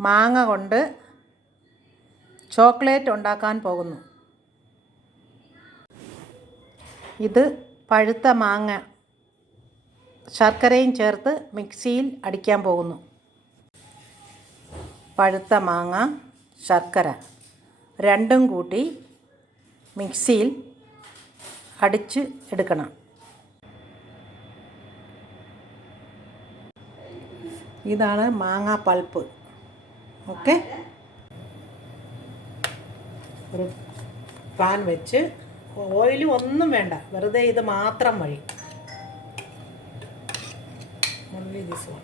മാങ്ങ കൊണ്ട് ചോക്ലേറ്റ് ഉണ്ടാക്കാൻ പോകുന്നു. ഇത് പഴുത്ത മാങ്ങ. ശർക്കരയും ചേർത്ത് മിക്സിയിൽ അടിക്കാൻ പോകുന്നു. പഴുത്ത മാങ്ങ ശർക്കര രണ്ടും കൂട്ടി മിക്സിയിൽ അടിച്ച് എടുക്കണം. ഇതാണ് മാങ്ങ പൾപ്പ്. ഓക്കെ. ഒരു പാൻ വെച്ച് ഓയിൽ ഒന്നും വേണ്ട. വെറുതെ ഇത് മാത്രം വഴി ഓൺലി ദിസ് വൺ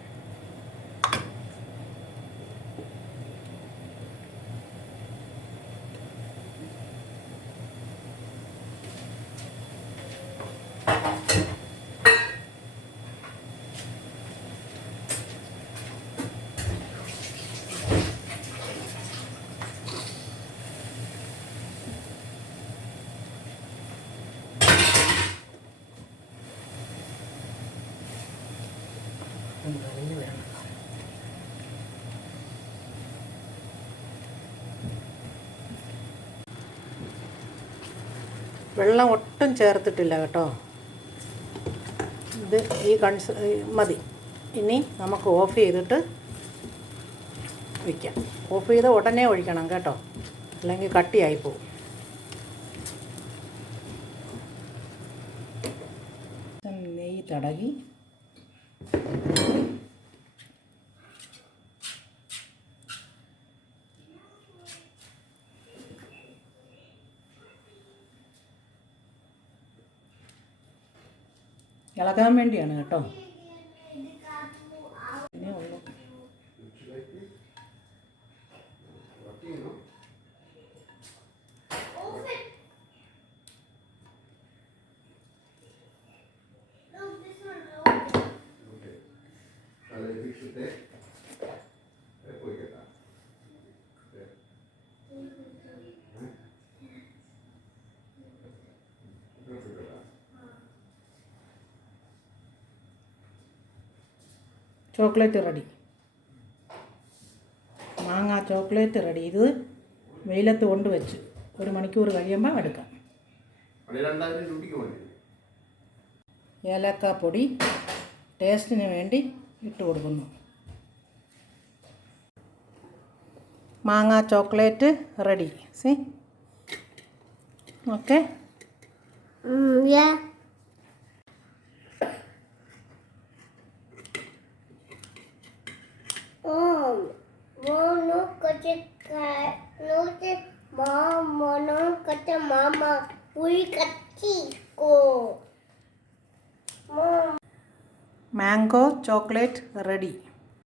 വെള്ളം ഒട്ടും ചേർത്തിട്ടില്ല കേട്ടോ. ഇത് ഈ കൺസ് മതി. ഇനി നമുക്ക് ഓഫ് ചെയ്തിട്ട് വയ്ക്കാം ഓഫ് ചെയ്ത് ഉടനെ ഒഴിക്കണം കേട്ടോ. അല്ലെങ്കിൽ കട്ടിയായി പോകും. നെയ്യ് തടകി ഇളകാൻ വേണ്ടിയാണ് കേട്ടോ. Allora, fixo chocolate ready. മാങ്ങ ചോക്ലേറ്റ് റെഡി. ഇത് വെയിലത്ത് കൊണ്ട് വെച്ച് ഒരു മണിക്കൂർ കഴിയുമ്പോൾ എടുക്കാം. ഏലക്കാപ്പൊടി ടേസ്റ്റിന് വേണ്ടി ഇട്ട് കൊടുക്കുന്നു. മാങ്ങ chocolate ready. See? Okay. Mono kata mama, ui katiku. Mom. Mango chocolate ready